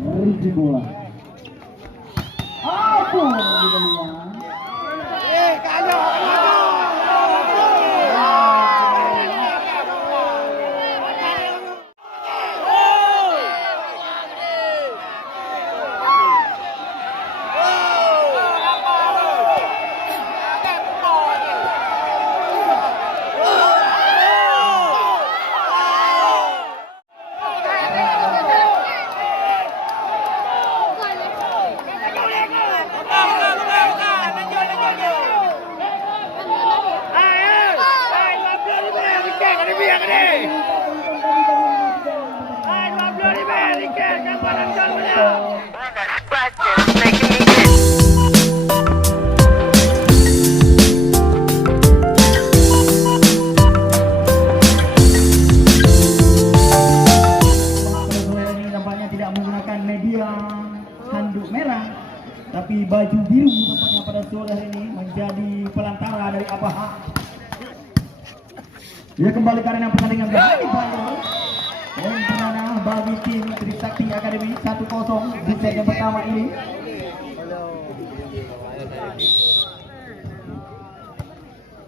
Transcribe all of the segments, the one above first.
Risi bola. Apa dibelinya? Tapi baju biru tampaknya pada sore hari ini menjadi pelantara dari Abaha. Dia kembali karena pertandingan berakhir. Poin perdana bagi tim Trisakti Academy 1-0 di set yang pertama ini.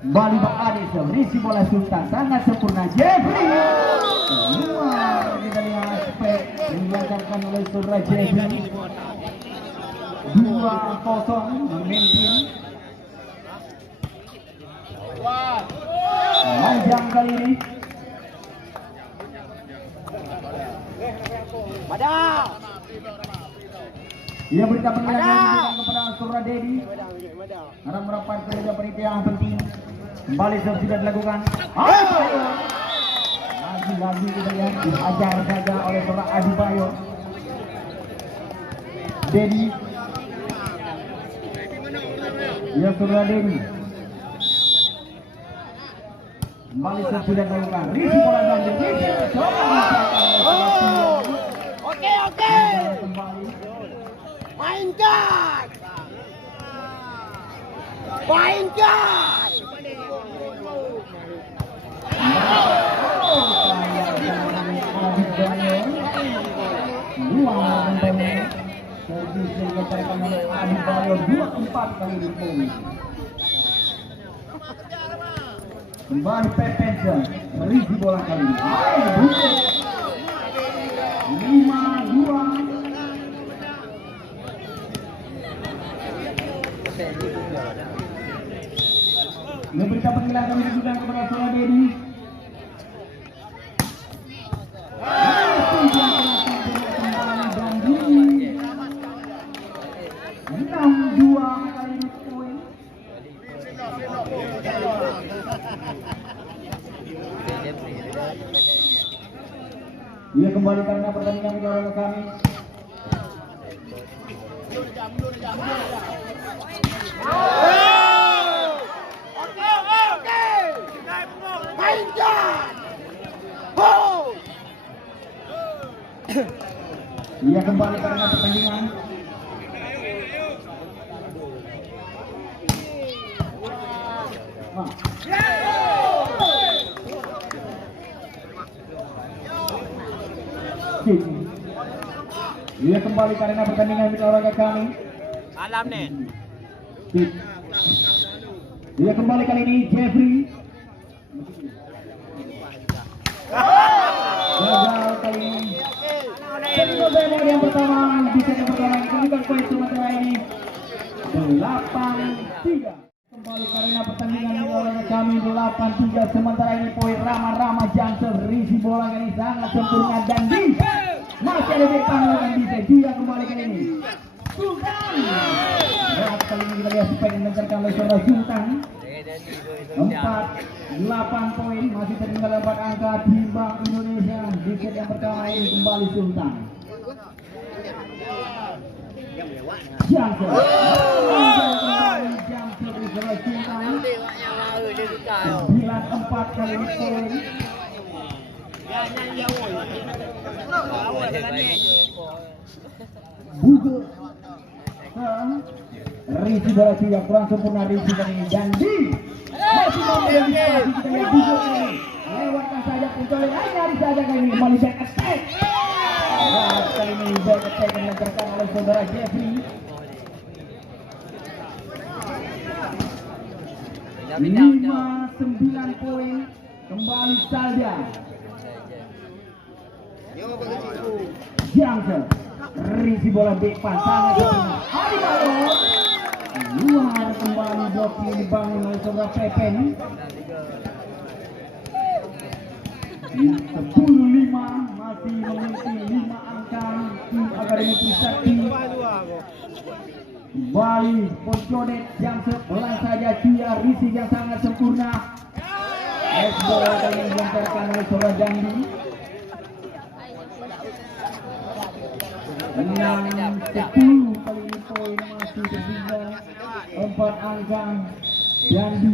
Bali Bang Adis, risi bola Sultan sangat sempurna. Jeffrey keluar dari aspek dilancarkan oleh saudara Jeffrey. 2-0 memimpin. Panjang kali ini. Ia berikan pengalaman kepada saudara Dedi. Karena merupakan kerja panitia yang penting. Kembali sudah dilakukan. Lagi-lagi kita lihat dihajar saja oleh saudara Adi Bayo. Dedi. Ya saudara Dedi. Kembali sudah dilakukan. Risi bola dan Dedi. Oke. Kembali. Mainkan. Kembali Pepensa merisi bola kali ini. 5-2. Memberikan penggilaan kami juga kepada saudara Dedi. Dan Dudi 6-2 kali ini poin. Dia kembali karena pertandingan oleh kami. Dia kembali karena pertandingan. Dia kembali karena pertandingan mitra olahraga kami. Alam nih. Dia kembali kali ini Jeffrey. Gagal kali ini. Kedua yang pertama di set yang pertama ini poin sementara ini 8-3. Kembali karena pertandingan olahraga kami 8-3 sementara ini poin Rama Jansen risi bola kali ini sangat sempurna dan di masih ada depan dengan bisa dia kembali kali ini Sultan. Kali ini kita lihat supaya dilancarkan oleh saudara Sultan. 4-8 poin masih tertinggal 4 angka timbang Indonesia di set yang pertama ini kembali Sultan. Jansen. Jansen di saudara Sultan. 9-4 kali ini poin. Bugo Risi bola yang kurang sempurna Risi kali ini dan di masih mau menjadi kita lihat Bugo ini lewatkan saja pencoleng nyari saja kali ini kembali back attack kali ini back attack yang saudara Jeffrey. 5-9 poin kembali saja. Johnson risi bola depan sangat sempurna. Adebayor luar kembali blokir dibangun oleh saudara Pepen. 10-5 masih memiliki 5 angka tim Akademi Trisakti. Kembali Poncodet Johnson pelan saja Cia risi yang sangat sempurna. Bola yang dilontarkan oleh saudara Dandi. 6-10 kali ini poin masih tersisa 4 angka. Dandi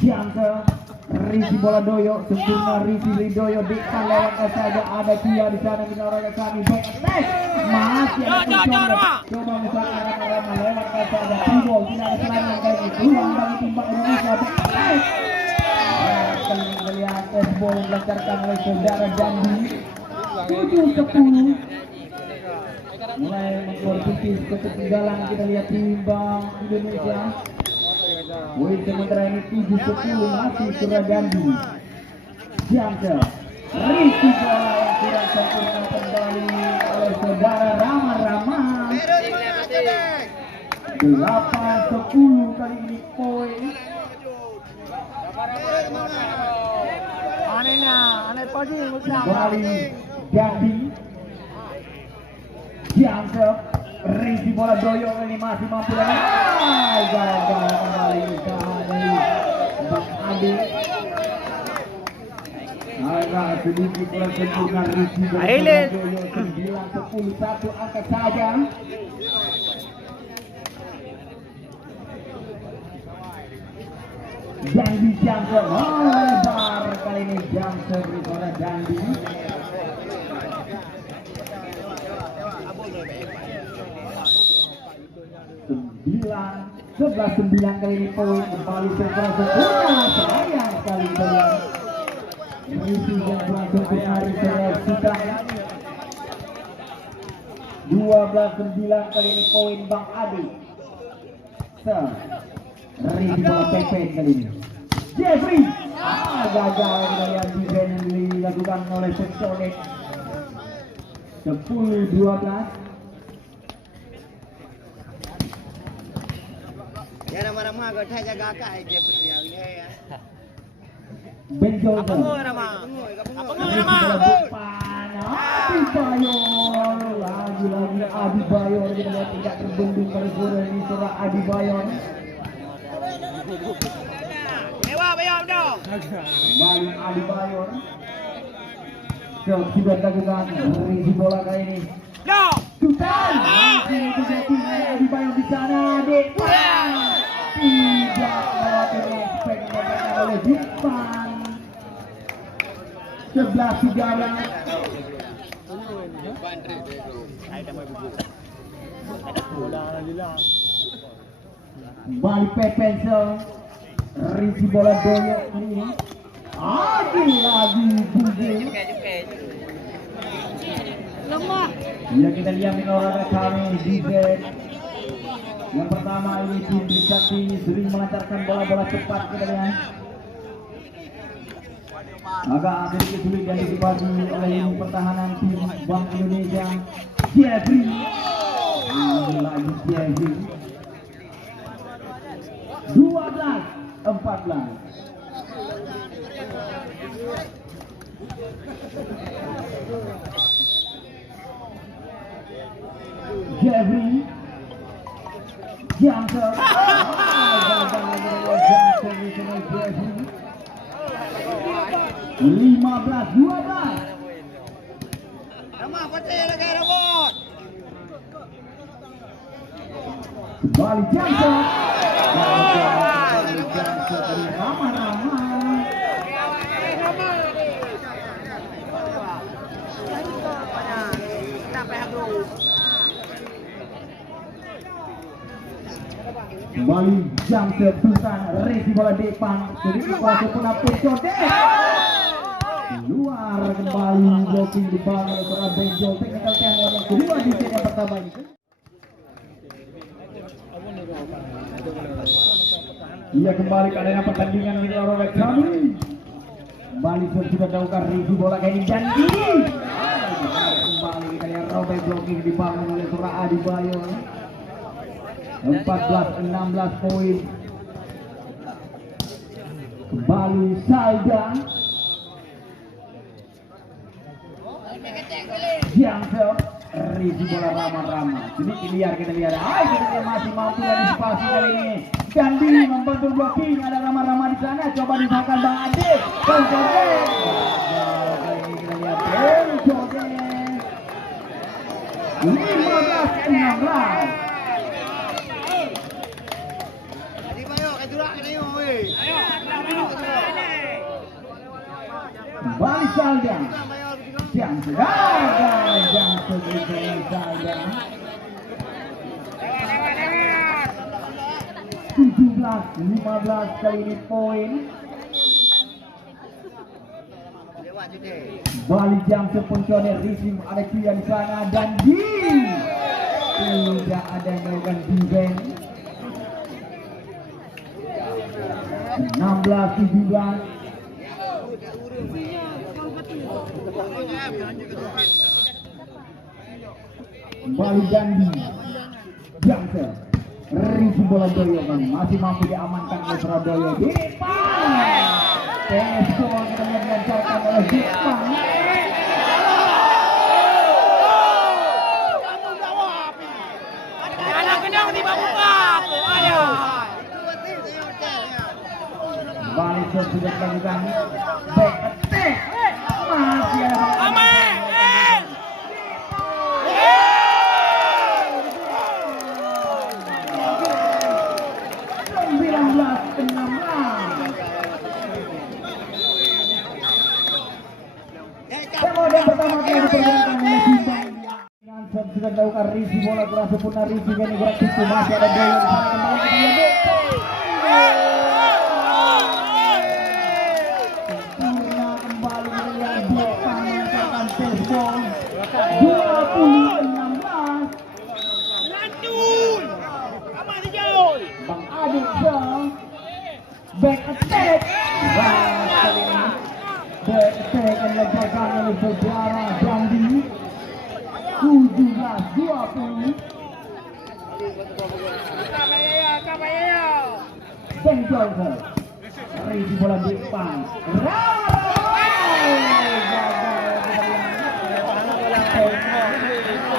Johnson risi bola Doyo sempurna risi Ridoyo depan lewat saja ada Tia di sana minaraga kami back attack masih ada Poncodet coba misalkan arah lewat saja Tibol tidak ada serangan kali ini peluang bagi tim Bank Indonesia back attack. Melihat ball dilancarkan oleh saudara Dandi. 7-10 mulai mengeluarkan tipis ke ketinggalan. Kita lihat tim Bank Indonesia. Poin sementara ini 7-10 masih saudara Dandi. Johnson risi bola yang tidak sempurna kembali oleh saudara Rama. 8-10 kali ini poin. Kembali Dandi. Johnson risi bola Doyo ini masih mampu dan gagal kembali dari Bang Adi. Agak sedikit kurang sempurna risi bola Doyo. 9-10 satu angka saja. Dandi Johnson lebar kali ini Johnson bersama Dandi. 11-9 kali ini poin kembali sempurna sayang sekali bola risi yang kurang sempurna Citra. 12-9 kali ini poin Bang Adi. Risi bola Pepen kali ini. Jeffrey gagal kita lihat defense yang dilakukan oleh Poncodet. 10-12. Ya nama-nama agak saya jaga kak Jeffrey yang ini ya. Ben Johnson. Apa nama? Adebayor lagi-lagi Adebayor kita lihat tidak terbendung pada bola ini seorang Adebayor. Bayar dong. Kembali Adebayor. Sudah dilakukan risi bola kali ini. Tutan. Adebayor di sana. Tidak melewati respect oleh Jepang. 11-13. Kembali Pepensel risi bola Doyo ini lagi Bugil. Lemah. Ya kita lihat minaraga kami di set. Yang pertama ini tim Trisakti sering melancarkan bola-bola cepat kita lihat. Agak sedikit sulit diantisipasi oleh lini pertahanan tim Bank Indonesia. Jeffrey lagi Jeffrey. 12-14. Jeffrey Johnson. Jeffrey. 15-12. Ramah percaya lagi robot. Kembali Johnson. Dari Rama. Kembali Johnson Sultan resi bola depan sedikit bola sempurna Poncodet luar kembali blocking di bawah oleh para Benjol. Technical tendangan yang kedua di set yang pertama ini. Ia kembali ke arena pertandingan di oleh kami. Kembali sudah dilakukan review bola kali ini dan ini kembali kita lihat robek blocking dibangun oleh Surah Adibayo. 14-16 poin. Kembali Salda. Jangsel review bola Rama-Rama. Sedikit liar kita lihat. Kita masih mampu antisipasi kali ini. Gandhi membantu blocking, ada Rama-Rama di sana, coba dimakan Bang Ade. Benjoge. Kali ini kita lihat Benjoge. 15-16. Kembali Salda. Jangsel gagal. Jangsel dengan Salda. 17-15 kali ini poin. Balik jam sepunconer Rizim ada Kia di sana dan tidak ada yang melakukan defense. 16-17. Balik Dandi Jangsel Risi bola Doyo masih mampu diamankan oleh Surabaya. Dipang Teso kita dilancarkan oleh Dipang. Balik sudah dilakukan back attack. Masih ada pertama kali dipergunakan oleh Bintang. Sudah dilakukan Risi bola keras sempurna Risi ini gerak itu masih ada Doyo di sana kembali ke dia. Sempurna kembali melihat Bintang melancarkan baseball 20-16. Bang Adit back attack. Kali ini back attack yang dilakukan oleh saudara Dandi. 17-20. Benjol Risi bola depan.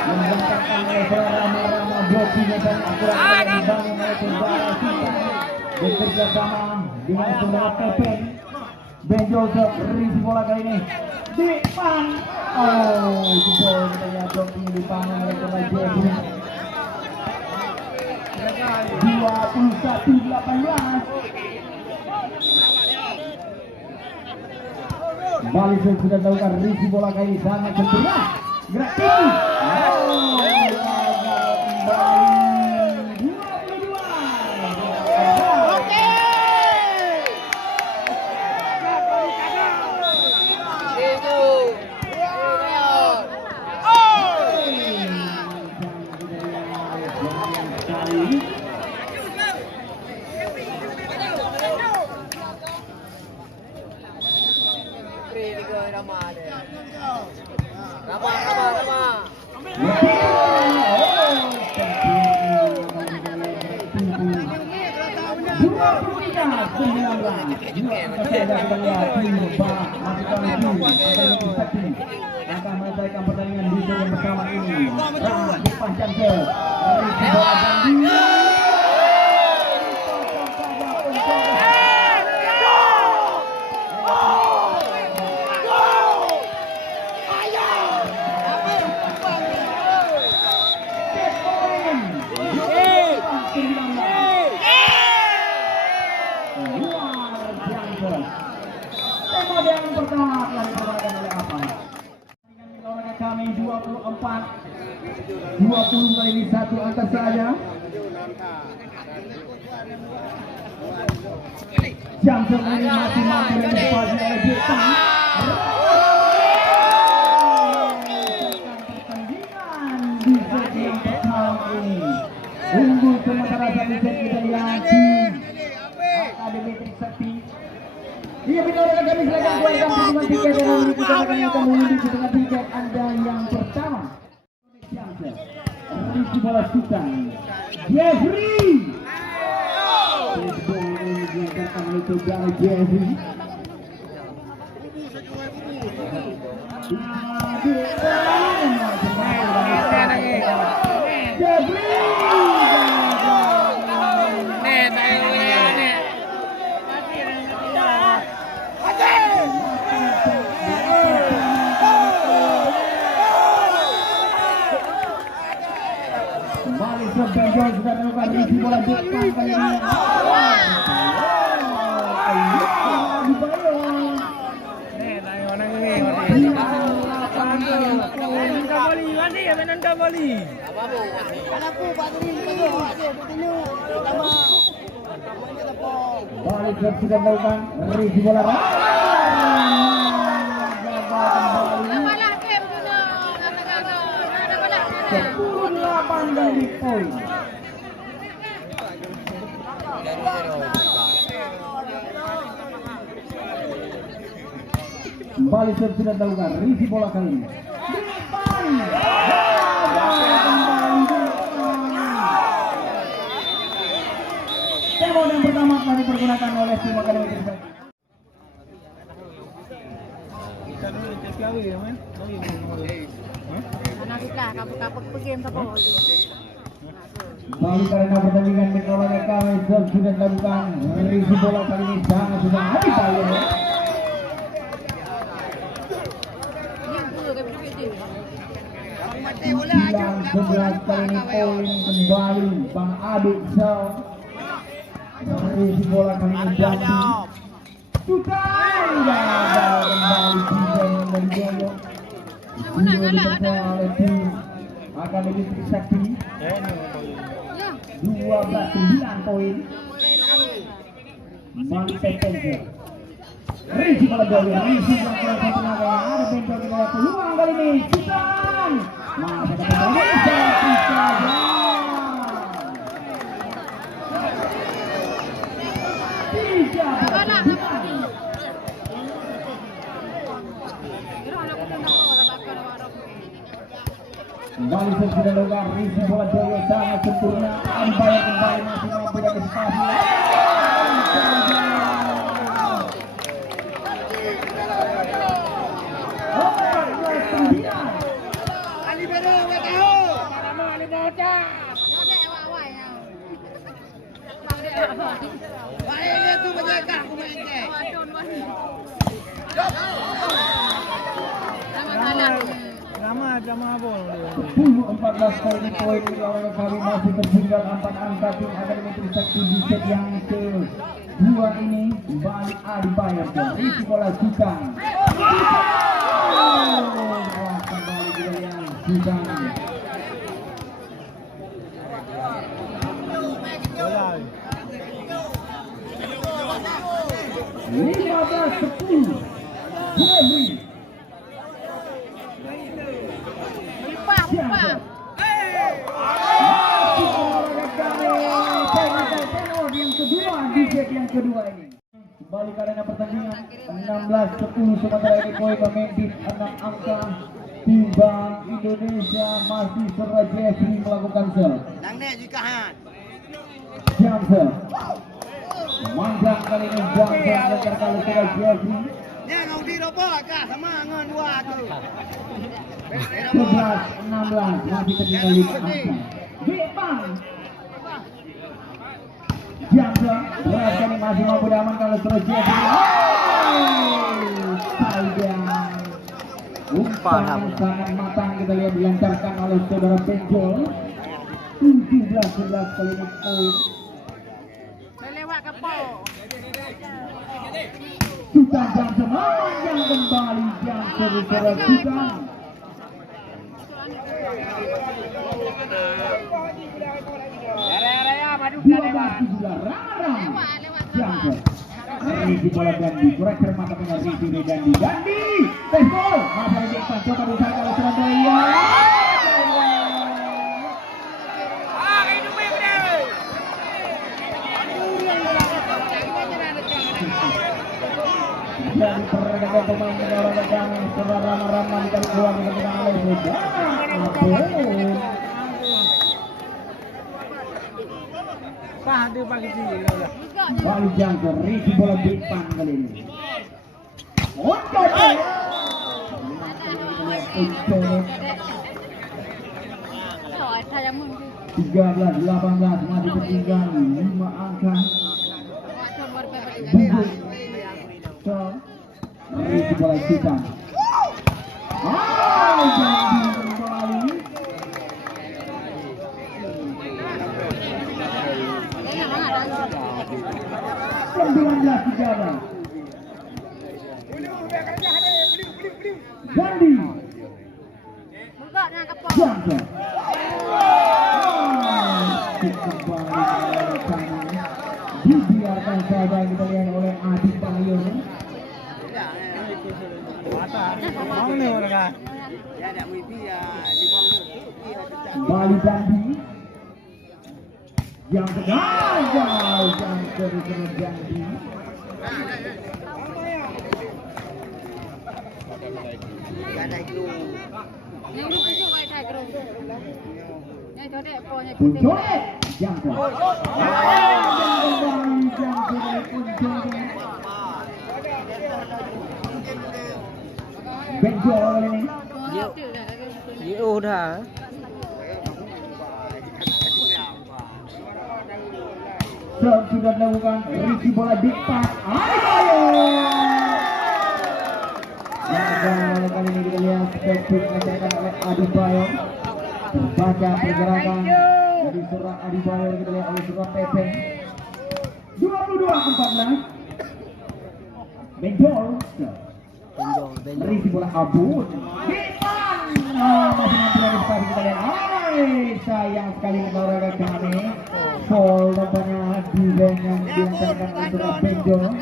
Membantarkan oleh Rama-Rama blocking dan akurat dibangun oleh saudara kita bekerja sama dengan saudara Pepen. Benjol Risi bola kali ini depan. Jebol kita lihat blocking dibangun oleh pemain JB. 21-18. Kembali sudah dilakukan Risi bola kali ini sangat sempurna. Gerak tinggi. Kembali 20 kali ini satu angka saja. Jam ini masih mampu dan spasi oleh Jepang. silakan buatkan pertemuan tiket dan membeli kita akan mengundi dengan tiket Anda yang pertama. Ricky bola Sultan Jeffrey. Bola ini diangkatkan oleh dari Jeffrey. Kembali sebenjol sudah melakukan review bola depan kali ini. Balik sudah melakukan review bola. Gagal kembali. 10-8 dari poin. Kembali sudah dilakukan review bola kali ini. Tembakan yang pertama telah dipergunakan oleh tim Akademi Trisakti. Balik karena pertandingan Metro kami sudah dilakukan review bola kali ini sangat sudah habis bayar. Yang 11 kali ini poin kembali Bang Adit Sal. Review bola kali ini jadi Tutai kembali Tijan dari Jolo. Sudah dipercaya oleh tim Akademi Trisakti. 12-9 poin. Malik Petenja. Review bola gol yang review bola yang tenaga yang ada bentor kita peluang kali ini. Sultan. Masih ada Indonesia saja. Kembali sudah dilakukan review bola Joyo sangat sempurna. Ambaya kembali masih mampu dan spasi. Drama bol. 10-14 kali poin oleh kami masih tertinggal 4 angka tim Akademi Trisakti di set yang kedua ini. Balik Adi Bayar dan isi bola Sultan. Kembali juga yang Sultan. 15-10 Jeffrey. Yang kedua ini kembali ke arena pertandingan 16-10 sementara ini poin memimpin 6 angka timbang Indonesia masih serta Jeffrey melakukan serve. Johnson manjang kali ini Johnson lempar kali ke Jeffrey. 11-16 masih tertinggal 5 angka. Bepang Johnson berat kali masih mampu diamankan oleh Jeffrey. Umpan sangat matang kita lihat dilancarkan oleh saudara Benjol. 17-11 kali ini poin. Sultan Johnson yang kembali Johnson saudara Sultan. Johnson Riki bola Dandi, kurang cermat dengan Riki Dandi. Baseball, masa lagi Eksan coba diusaha oleh Surabaya. Dari kami setelah Rama ditarik keluar dengan oleh Muda. Pak dia pagi sini. Balik jangkar, Ricky bola depan kali ini. Oke. Rồi, thay cho mừng 13-18 masih tertinggal 5 angka. Ricky bola depan. Jangan kembali. 19-13. Gandhi. Buka nha các bạn. Jangan. Dibiarkan saja kita lihat oleh Adi Pangyono. Bóng này rồi cả. Ya ada wifi ya di bawah tu. Bali Gandhi. Yang jauh ke Gandhi. Ada itu. Nếu như ví dụ vậy thay cái đồ. Này cho đẹp coi này. Punjone. Jangan. Benjol ini. Dễ udah. Sudah dilakukan Ricky bola depan. Ayo. Gagal kali ini kita lihat spektur dilakukan oleh Adi Bayo. Baca pergerakan dari surah Adi Bayo kita lihat oleh surah Pepe. 22-14. Benjol. Ricky bola abun. Depan. Masih tidak bisa kita lihat. Sayang sekali olahraga kami. Foul nampaknya desain yang diantarkan untuk Benjol.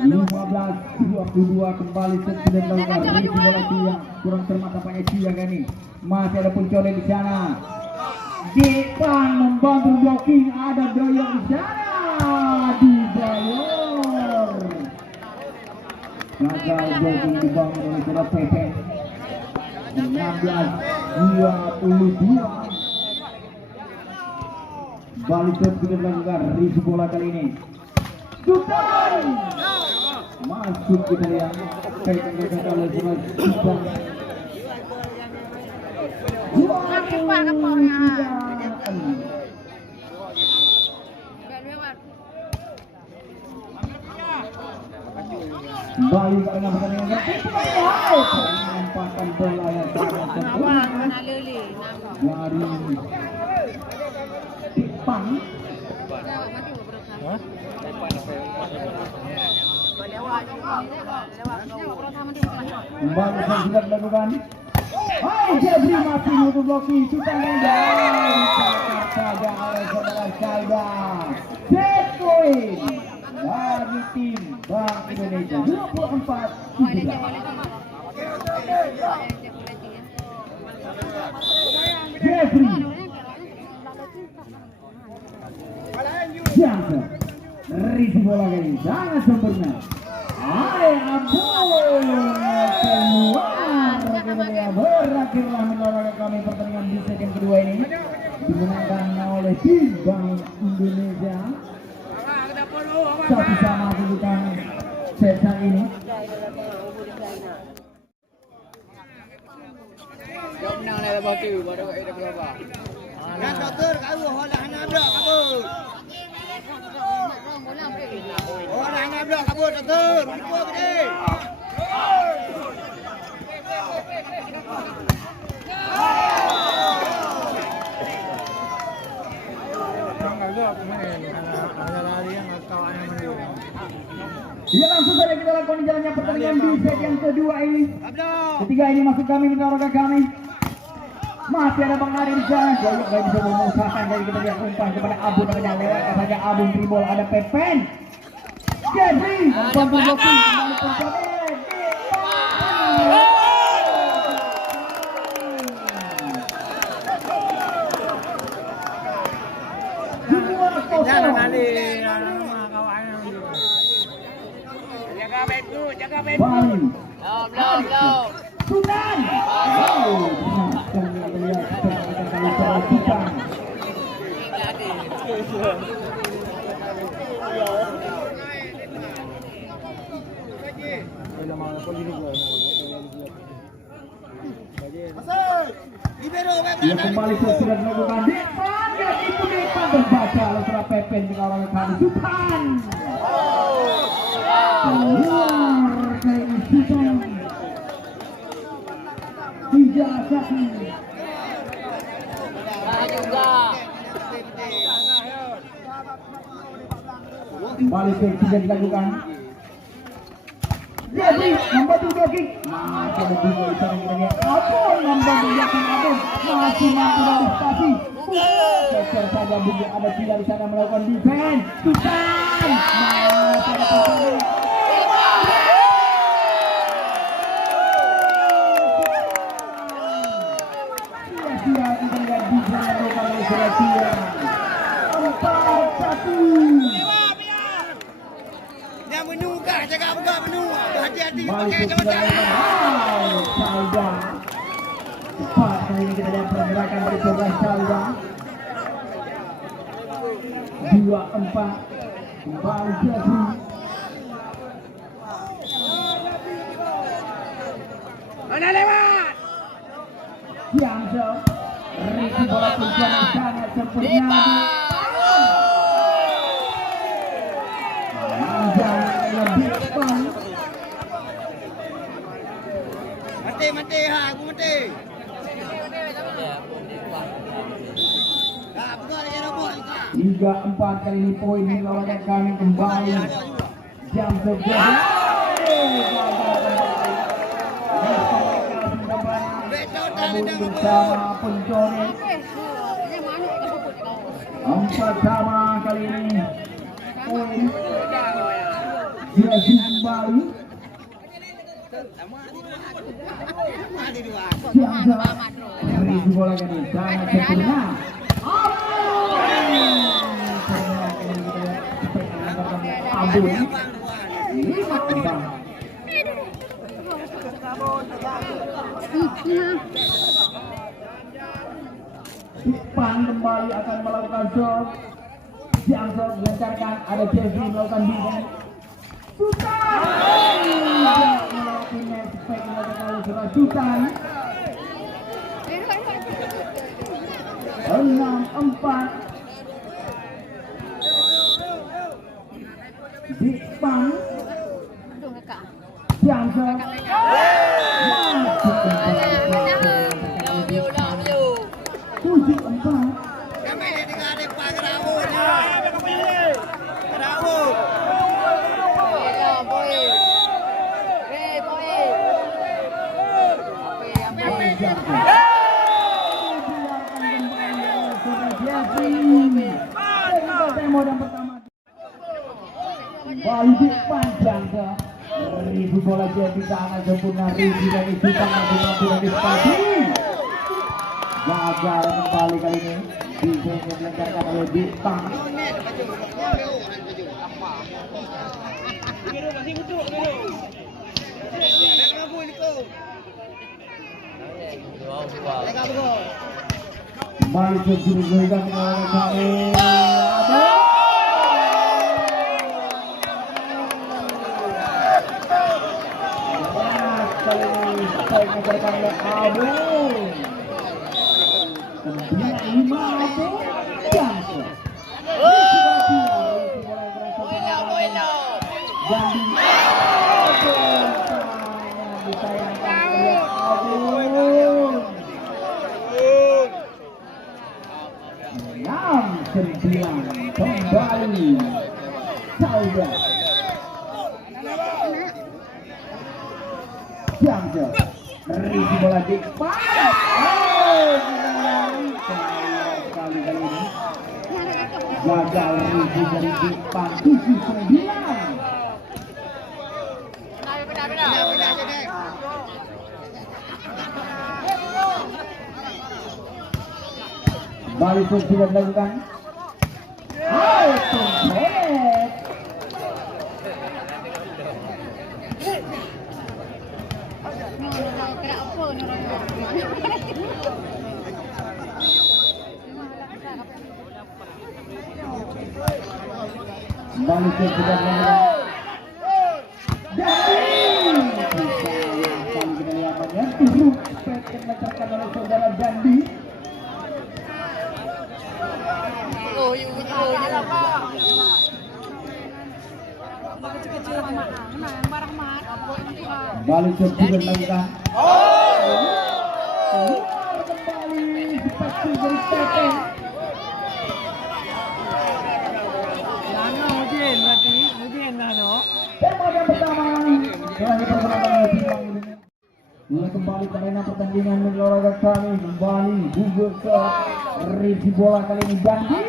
15-22 kembali sudah dilakukan Ricky bola tiang kurang cermat tampaknya Cia ini. Masih ada Puncone di sana. Depan membantu blocking ada Droyor di sana. Di Droyor. Gagal blocking dibangun oleh Surah Pepe. 16-22. Balik sudah dilakukan Ricky bola kali ini. Dutan masuk kita lihat kaitan oleh bola Dutan. Kembali karena pertandingan penempatan bola yang sangat sempurna dari depan. Kembali sudah dilakukan. Jabri masih untuk blocking shootan yang dari saja oleh saudara Saida. Set point dari tim Bank Indonesia 24-17. Jeffrey Jangan Ricky bola kali sangat sempurna. Ampun keluar. Berakhirlah menolak kami pertandingan di set yang kedua ini dimenangkan oleh tim Bank Indonesia. Satu sama kedudukan set saat ini. Menang dari batu baru ada berapa? Nak doktor kau dah nak blok kabur. Oh dah nak blok kabur doktor. Lupa gede. Ya langsung saja kita lakukan di jalannya pertandingan di set yang kedua ini. Ketiga ini masuk kami menolak kami. Masih ada Bang Ari di sana. Joyok gak bisa mengusahakan dari kita lihat umpan kepada Abu namanya lewat saja Abu dribble ada Pepen. Jeffrey membantu blocking kembali Puncone. Jangan kali. Bali. Belum. Sunan. Wow. Kami melihat kali perhatikan. Dia kembali sudah melakukan depan dan itu depan terbaca oleh Surah Pepen di kawasan kami Supan. Keluar dari Supan. Tidak satu. Kembali sudah dilakukan. Jadi nomor 2 kick masih ada dua isyarat kita Abon nomor 2 yakin Abon masih mampu antisipasi kejar saja bumi ada tidak di sana melakukan defense Susan masih ada posisi sia-sia kita lihat defense melakukan oleh Suratia 4-1 Dia menu kah? Cakap buka menu. Hati-hati pakai Balik macam-macam. Salda. Cepat kali ini kita lihat pergerakan dari Coba Salda. 2-4. Kembali Jeffrey. Mana lewat? Jamso. Ricky bola tujuan yang sangat sempurna. Mati ha, aku mati. Dah, buka dia robot juga. 3-4 kali ini poin melawan kami kembali. Jam terjadi. Bersama pencoret. 4 sama kali ini. Poin. Dia kembali. Siapa? Ribu bola ini sangat sempurna. Abun 5-4. Ipan kembali akan melakukan shot. Siangso dilancarkan ada Jeffrey melakukan defense. Sultan melakukan match fake melakukan oleh Sultan 6-4 Dipan Siangso balik panjang ke ribu bola jadi sangat sempurna Ricky dari Sultan mampu antisipasi gagal kembali kali ini bisa dilancarkan oleh Dipan balik ke sini juga kami saya mengajarkan oleh Abu 9-5 Abu Janso dan disayangkan oleh Abu 6-9 kembali Sauda Janso Ricky bola di sekali ini gagal Ricky dari Dipan 7-9 balik pun sudah dilakukan Kira apa nih Kembali ke kedap Dandi. Kali kita lihatnya turun yang diletakkan oleh saudara Dandi. Oh, you lah Pak. Kecil-kecil menang barang mat. Kembali ke kedap mereka. Kembali seperti dari Teteng. Lama hujan berarti hujan lah no. Tema yang pertama terakhir pertandingan siang ini. Ia kembali ke arena pertandingan olahraga kami kembali gugur ke risi bola kali ini Dandi.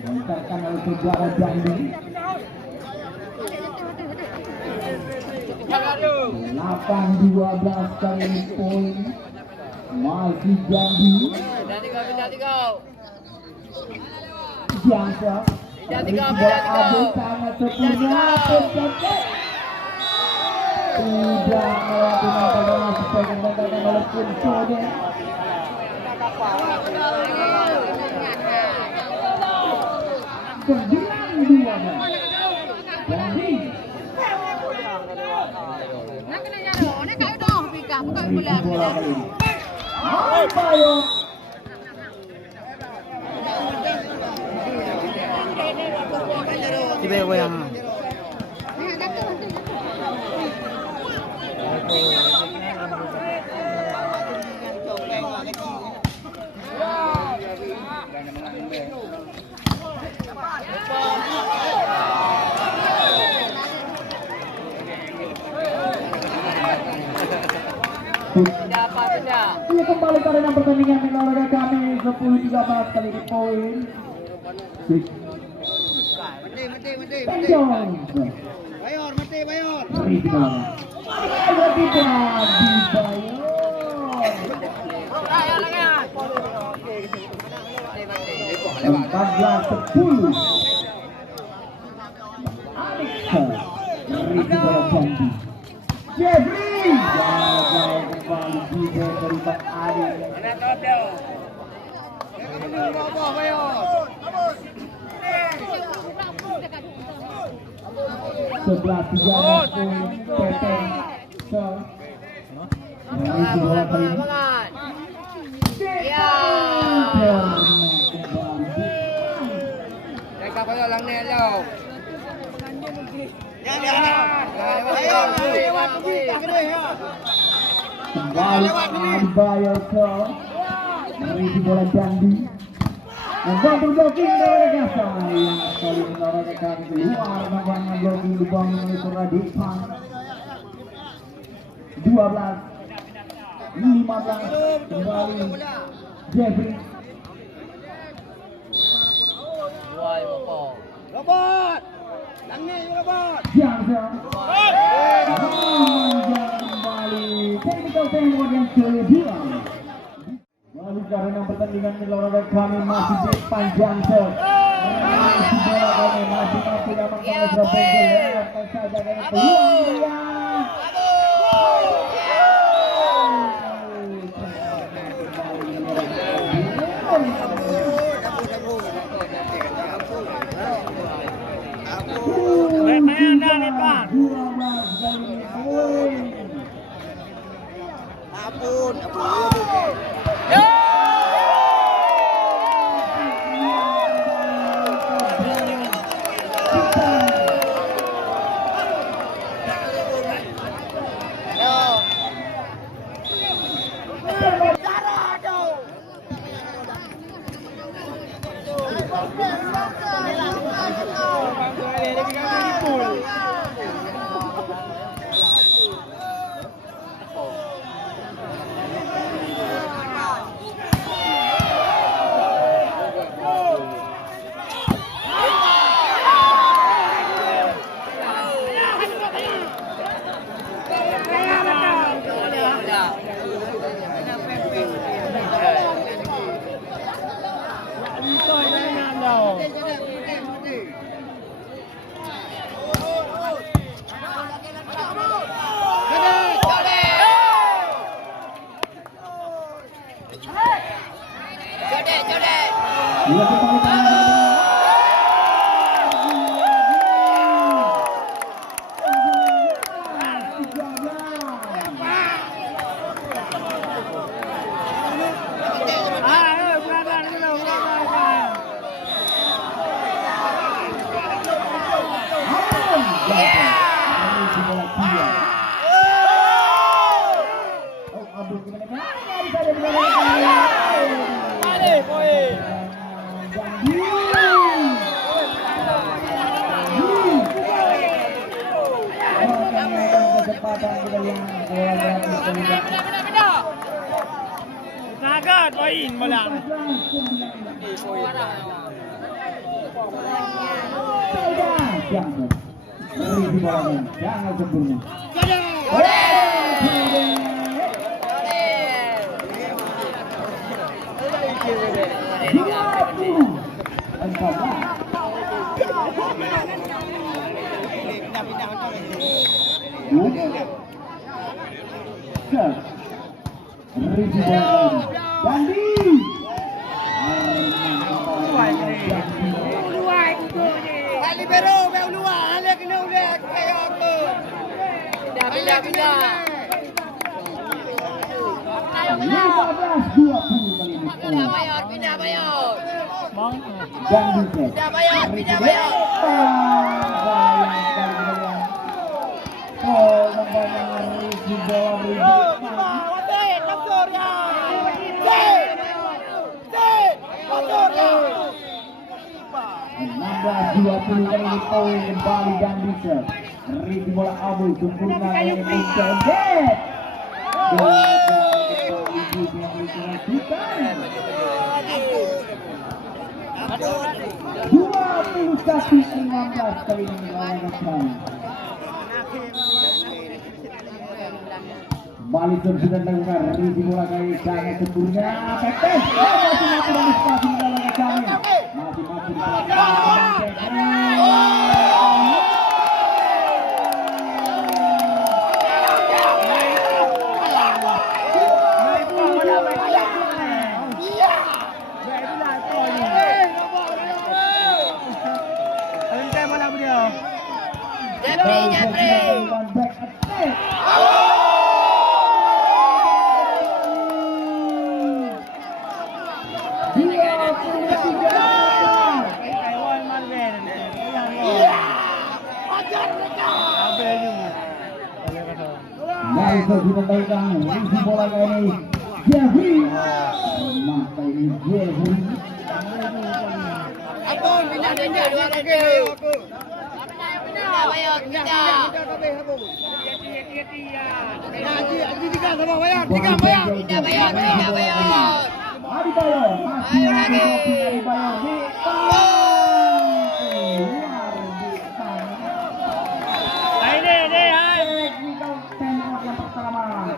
Mentarkan oleh saudara Dandi. 8-12 kali ini poin masih Dandi. Biasa. Bola abu sangat tentunya tercetak. Tidak melakukan pergerakan supaya dikatakan oleh Kuncoden. Sembilan dua Dandi. Nak kena jaro, ni kau dah pikah bukan bola. Bola kali ini. Ayo. Tiba yang goyang. Ia kembali ke arena pertandingan olahraga kami 10-13 kali ini poin. Bayor, mati Bayor. Jeffrey gagal kembali juga dari Bang Adi. Sebelah 13 poin Teteng ke bola kali ini. Mereka pada lang ni hello. Kembali Adbayo ke merisi bola Dandi. Membantu blocking dari Gasa yang kali ini olahraga kami keluar membangun blocking dibangun oleh Suradipan. 12-15 kembali Jeffrey. Robot. Langit robot. Jangan kembali technical teamwork yang kedua. Lalu karena pertandingan olahraga kami masih panjang masih bola kami masih dalam Surabaya saja kami peluang Ampun. Risi bola dia. Oh, Abdul gimana? Bisa ada di bola. Balik, poin. Nagat, poin bola. Jangan sempurna. Libero, meu luar, olha que não é, pindah. 15-20 kali ini. Pindah bayar. Dan Buset. Pindah bayar. Oh, membayang Risi bola berubah. 16-20 kali ini poin kembali dan bisa. Risi bola Abu sempurna yang mencedet. Dua 21-16 kali ini melawan Balik sudah dilakukan Risi bola kali sangat sempurna. Pepe masih mampu dan spasi melawan kami. Masih mampu diperbaikan Risi bola kali ini Jeffrey mata ini Jeffrey Abon pindah dua lagi. Pindah bayar. Haji tiga sama bayar. Tiga bayar. Pindah bayar. Adi Bayor masih lagi Adi Bayor di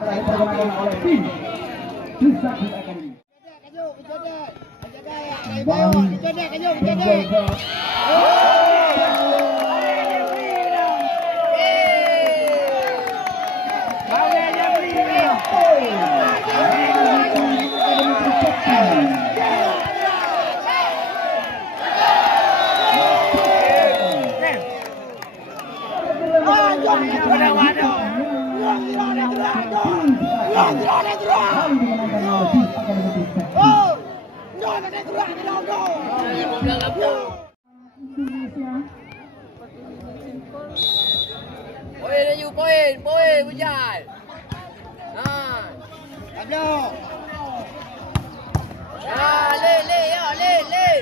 dipergunakan oleh tim Trisakti Academy. Poin, hujan. Nah. Ablo. Le.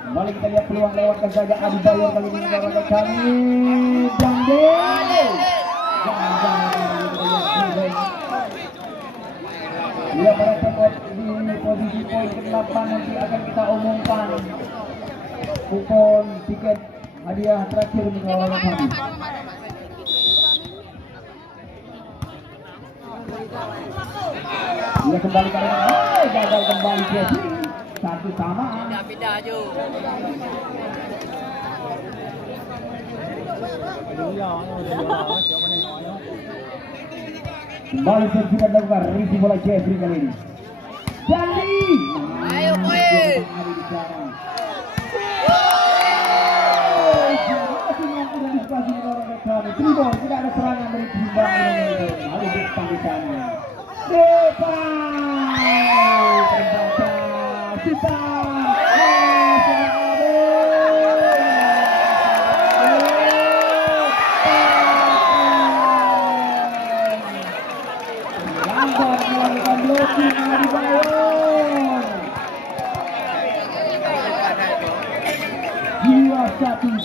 Kembali kita lihat peluang lewatkan saja Adi Bayor kali ini melawan kami Jande. Dia pada tempat di posisi poin ke-8 nanti akan kita umumkan kupon tiket hadiah terakhir melawan kami. Dia kembali kali ini gagal kembali Jeffrey. Satu sama. Pindah aja. Kembali sudah dilakukan Risi bola Jeffrey kali ini. Jadi, ayo poin. Tribon tidak ada serangan dari tim lalu depan di sana.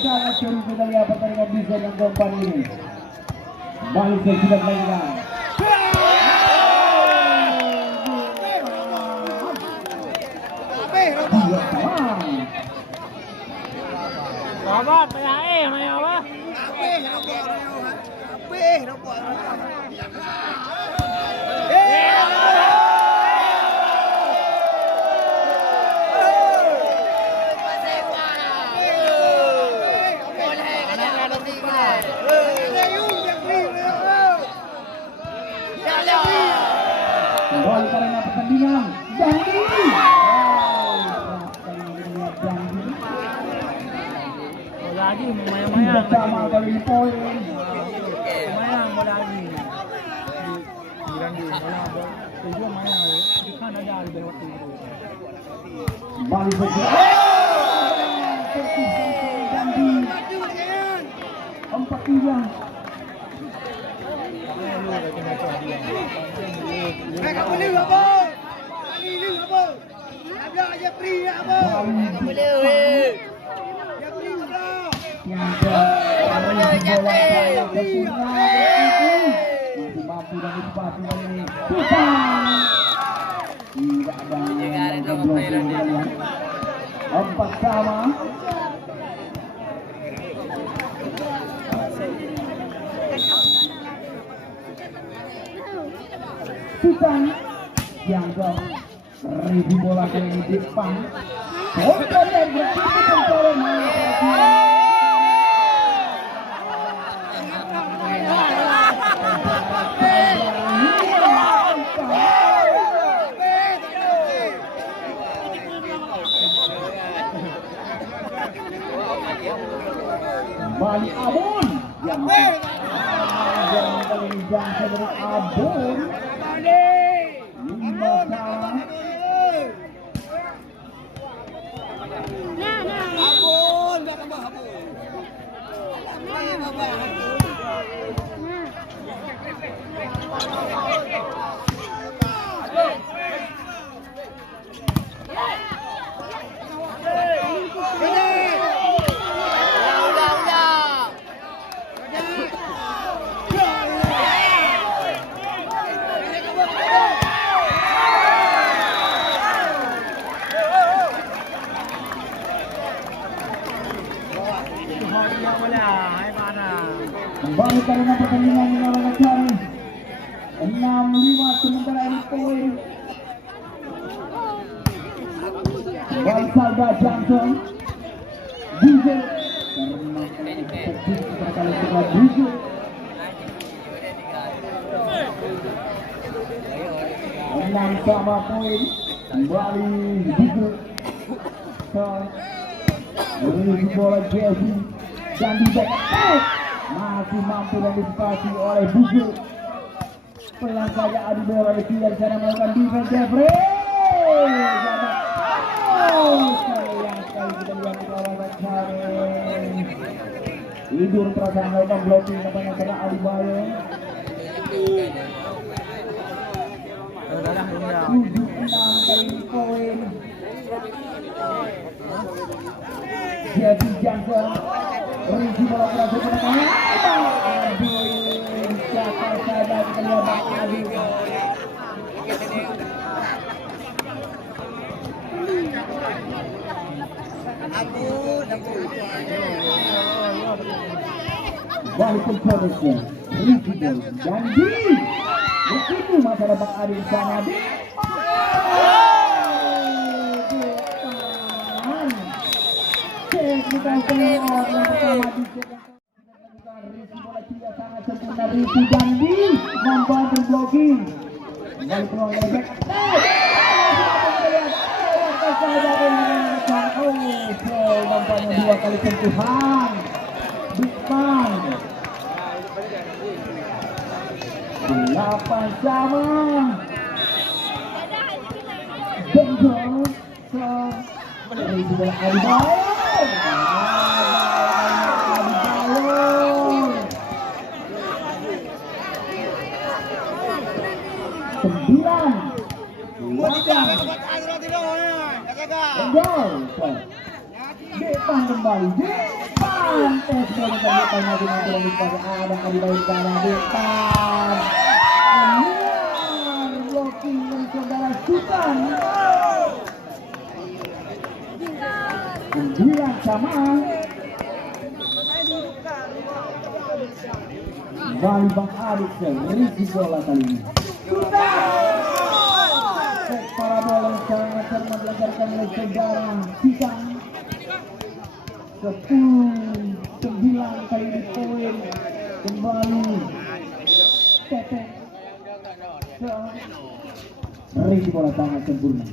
sangat seru kita lihat pertandingan desain yang keempat ini. Balik ke sudah mainkan. Apa? PAE hay apa? Kembali karena pertandingan Dandi. Lagi maya-maya. Bersama kali poin. Maya mau lagi. Dandi tujuh maya. Ikan ada di bawah itu. Kembali saja. Dandi. 4-3. Empat sama. Sultan yang ke ribu bola kali ini di depan. Sultan yang berpikir mencari kembali Abon yang kali ini jangka dari Abon. 5 sama. Kembali karena pertandingan melawan Cari 6-5 sementara ini poin. Kembali Salda Johnson Bujel karena kali kedua Bujel. Enam sama poin. Kembali Bujel ke bola Jesse dan di back masih mampu diantisipasi oleh Bujel. Pelan saja adu bola dari sana melakukan defense Jeffrey. Sayang sekali kita lihat lawan Cari. Tidur perasaan melakukan blocking katanya kena adu bola. 7-6 kali poin. Jadi Johnson berisi bola berhasil menangani. Aduh, siapa saja kita lihat Bang Adi. Walaupun progresnya Ricky dan Di begitu masalah Bang Adi di sana di bukan peluang yang pertama di Risi bola tidak sangat sempurna. Risi dan Di membantu blocking. Kembali peluang dari back. Nampaknya 2 kali sentuhan. Depan 8 sama. Benjol Risi bola Adi Bayor. Depan kembali Depan Sudah terbuka maju ada Adi Bayu ke arah depan. Blocking dari saudara Sultan. 9 sama. Kembali Bang Adik serisi bola kali ini. Para bola sangat cermat dilancarkan oleh saudara Sultan. 10-9 kali ini poin kembali Tetek. Serisi bola sangat sempurna.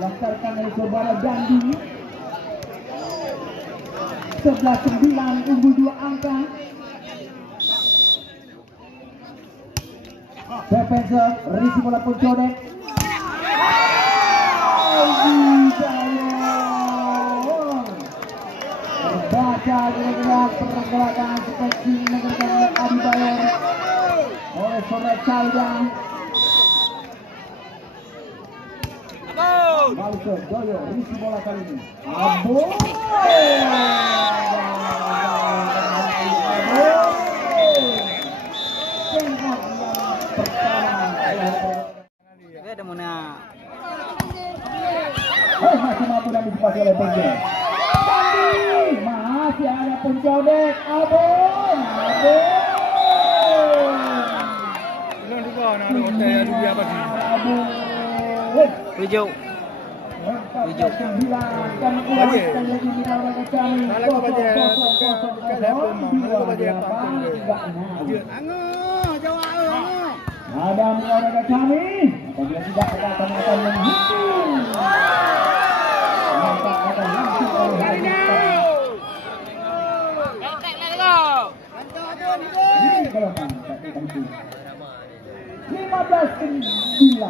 Lancarkan oleh saudara Dandi. 11-9 unggul 2 angka. Defensor risi bola pun codek. Terbaca gerak pergerakan seperti negara Adi Bayor oleh saudara Calda. Balik ke Joyo, risi bola kali ini. Abo. Ada mana? Masih mampu dan disipasi oleh Penjel. Masih ada pencodek. Abon. Belum juga nak ada hotel yang dia apa sih? Abon. Hijau. 9 dan ulang lagi di dalam kami. Ada mengarahkan kami. Apabila tidak akan menghitung. Maka akan langsung oleh ini gelombang 15-9.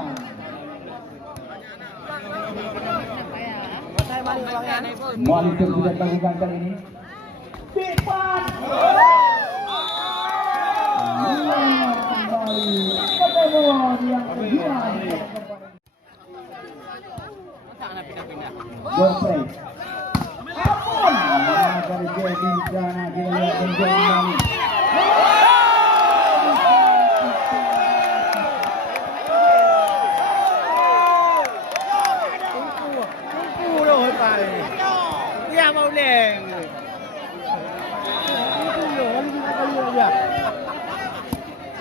Balik sudah dilakukan kali ini. Depan. Kembali. Ketemu yang kedua. Goplay. Apun. Dari Jadi sana kita lihat kembali. Ya mau leng. Itu loh, kita kali aja.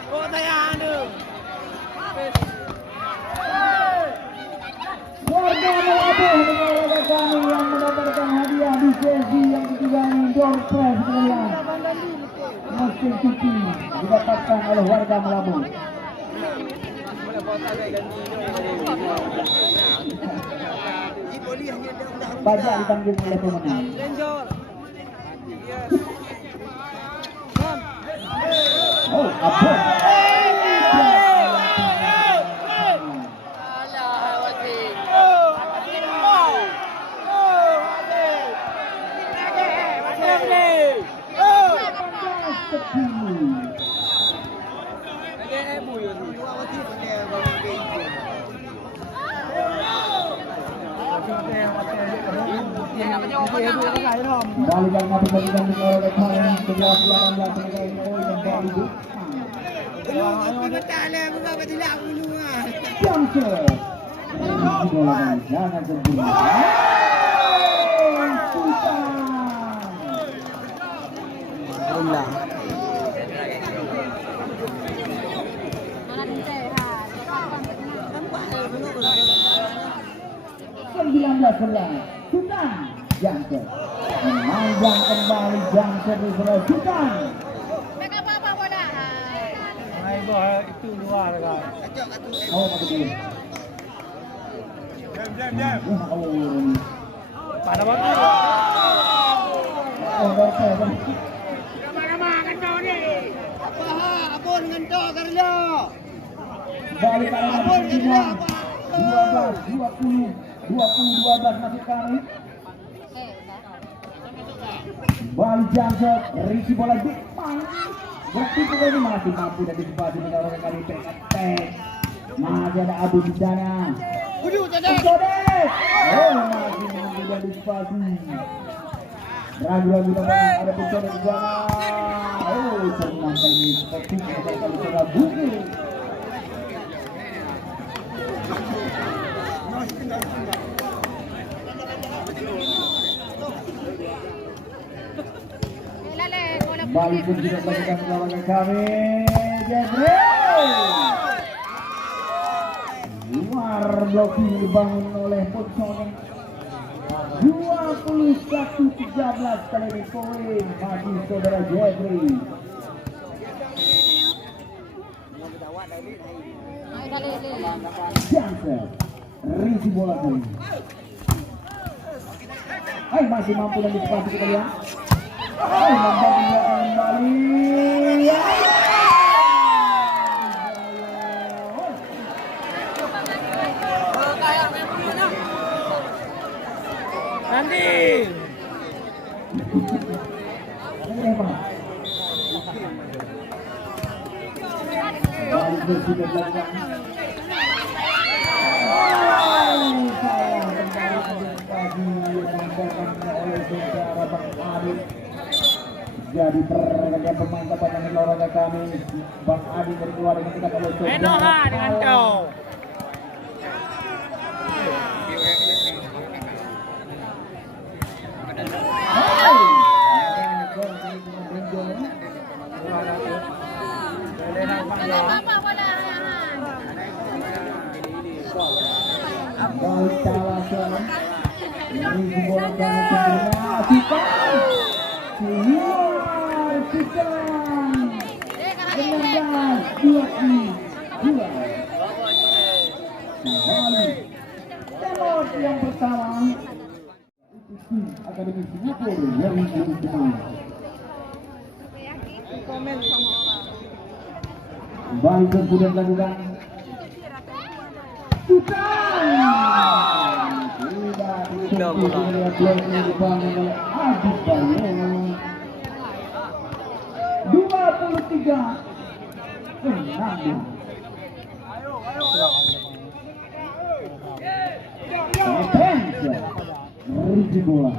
Oh, saya anu. Warga Melabuh mengarahkan kami yang mendapatkan hadiah di sesi yang ketiga ini. Door prize sekalian. Mesin cuci didapatkan oleh warga Melabuh. Pajak ditanggung oleh pemenang. Oh, apa? Kembali dan mati berikan di oleh Thailand 11-18 negara ini kembali di Jamser. Bola jangan sempurna. Ulang. Sultan Jamser memanjang kembali Jamser di sebelah Sultan. Hai boh itu luar kan. Oh betul. Jam. Pada waktu. Oh betul. Nama-nama kan kau ni. Apa abon dengan kau kerja. Balik arah semua 12 masih kami. Balik Jamser risi bola depan. Waktu itu ini masih mampu dan disipasi dengan orang kali PKT. Masih ada Abu di sana. Kudu cedek. Codek. antisipasi. Ragu-ragu tampaknya ada pencoba di sana. Oh, tenang kali ini seperti kali coba bukit. Balik pun tidak melakukan perlawanan kami. Jeffrey luar blocking dibangun oleh Potsone. 21-13 kali ini poin bagi saudara Jeffrey. Jansen risi bola kali ini. Hai, masih mampu dan disepati kita lihat. Hai, mampu kembali. Nanti. Balik bersih belakang. Jadi pergerakan pemain tamparan olahraga kami, Bang Adi dari keluar dengan kita kalau Enoha dengan kau. Baik Talasan ini bola dan kita keluar kita dengan 2-2 kembali telur yang pertama itu tim Akademi Singapura yang diuntungkan kembali kemudian lakukan tidak dibangun oleh Adi Bayo 23-16 Risi bola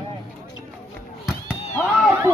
apa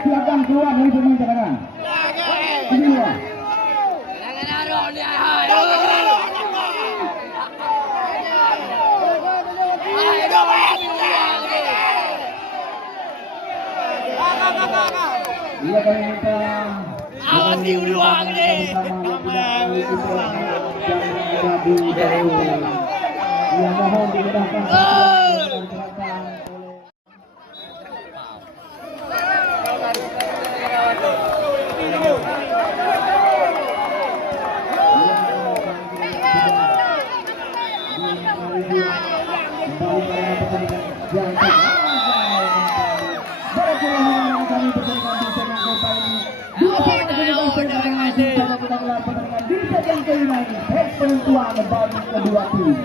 silakan keluar dari pemain cadangan. Kedua. Ia kami minta Awas di ulang ni. Ia mohon dimudahkan. Penentuan bagi kedua tim.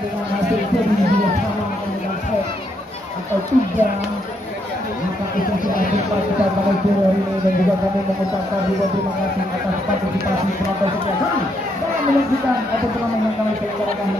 Dengan hasil seri juga sama dengan set atau 3, maka kita sudah sempat kita pada sore hari ini dan juga kami mengucapkan ribuan terima kasih atas partisipasi penonton setia kami dalam menyaksikan atau turnamen yang kami selenggarakan.